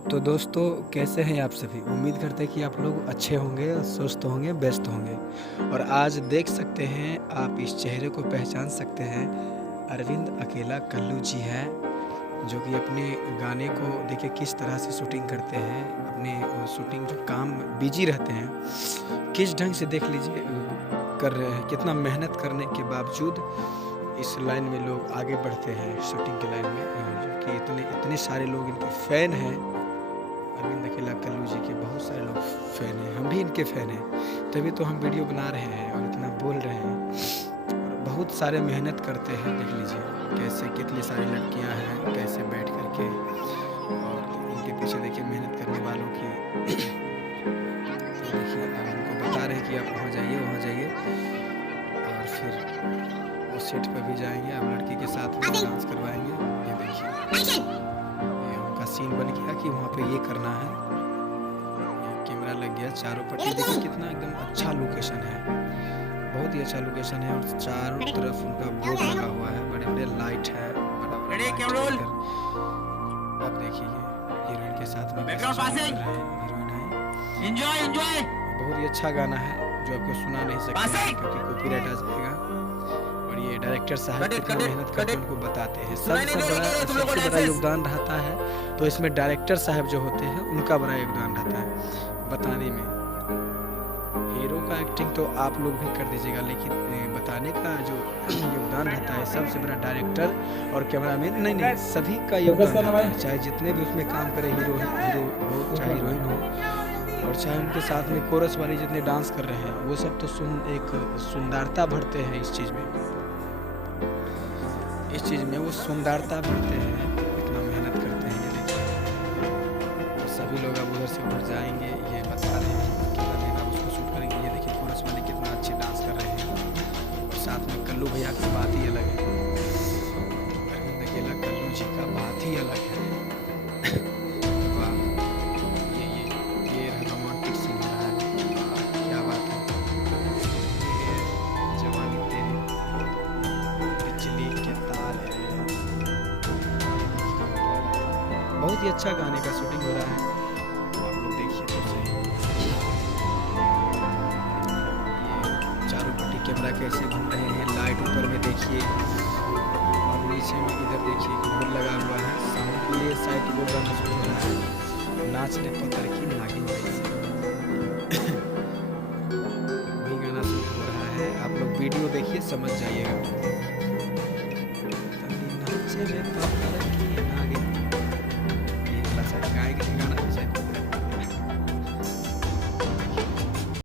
तो दोस्तों, कैसे हैं आप सभी? उम्मीद करते हैं कि आप लोग अच्छे होंगे, स्वस्थ होंगे, व्यस्त होंगे। और आज देख सकते हैं, आप इस चेहरे को पहचान सकते हैं। अरविंद अकेला कल्लू जी हैं, जो कि अपने गाने को देखिए किस तरह से शूटिंग करते हैं। अपने शूटिंग जो काम बिजी रहते हैं, किस ढंग से देख लीजिए कर रहे हैं। कितना मेहनत करने के बावजूद इस लाइन में लोग आगे बढ़ते हैं, शूटिंग की लाइन में। जो कि इतने इतने सारे लोग इनके फ़ैन हैं। अरविंद अकेला कल्लू जी के बहुत सारे लोग फ़ैन हैं, हम भी इनके फ़ैन हैं, तभी तो हम वीडियो बना रहे हैं और इतना बोल रहे हैं। और बहुत सारे मेहनत करते हैं, देख लीजिए कैसे कितनी सारी लड़कियां हैं, कैसे बैठ कर के। और इनके पीछे देखिए मेहनत करने वालों की। तो देखिए अब उनको बता रहे हैं कि आप वहाँ जाइए, वहाँ जाइए, और फिर वो सेट पर भी जाएंगे। अब लड़की के साथ में डांस करवाएंगे। ये देखिए उनका सीन बन गया कि वहाँ पे ये करना है। ये कैमरा लग गया चारों पट्टी। देखिए कितना एकदम अच्छा लोकेशन है, बहुत ही अच्छा लोकेशन है। और चारों तरफ उनका बोर्ड लगा हुआ है, बड़े बड़े लाइट है, बड़ा बड़ा लाइट है इधर। अब देखिए ये हीरोइन के साथ में कैसे शूटिंग कर रहे हैं। हीरोइन है, एंजॉय एंजॉय। बहुत ही अच्छा गाना है जो आपको सुना नहीं सकते हैं क्योंकि कॉपीराइट आ जाएगा। और ये डायरेक्टर साहब कितना मेहनत करके उनको बताते हैं। सबसे बड़ा योगदान रहता है, तो इसमें डायरेक्टर साहब जो होते हैं उनका बड़ा योगदान रहता है बताने में। हीरो का एक्टिंग तो आप लोग भी कर दीजिएगा, लेकिन बताने का जो योगदान रहता है सबसे बड़ा डायरेक्टर और कैमरामैन, नहीं सभी का योगदान रहता है। चाहे जितने भी उसमें काम करे, हीरो हो चाहे हीरोइन हो, और चाहे उनके साथ में कोरस वाले जितने डांस कर रहे हैं, वो सब तो एक सुंदरता भरते हैं इस चीज़ में वो सुंदरता भरते हैं। इतना मेहनत करते हैं, ये देखिए। और सभी लोग अब उधर से उधर जाएंगे, ये बता रहे हैं कि कैमरामैन आप उसको शूट करेंगे। ये देखिए कोरस वाले कितना अच्छे डांस कर रहे हैं। और साथ में कल्लू भैया की बात ही अलग है। अरविंद अकेला कल्लू जी का बात ही अलग है। वाह, ये रोमांटिक सीन हो रहा है। वाह, क्या बात है। ये जवानी तेरी बिजली के तार है। बहुत ही अच्छा गाने का शूटिंग हो रहा है, आप लोग देखिए तो सही। ये चारों पट्टी कैमरा कैसे घूम रहे हैं, लाइट ऊपर में देखिए, और नीचे में इधर देखिए ढोल लगा हुआ है। साउंड ये साइड को गाना शूट हो रहा है, नाच रे पत्थर की नागिन जैसे। वही गाना शूट हो रहा है, आप लोग वीडियो देखिए समझ जाइएगा। नाच रे पत्थर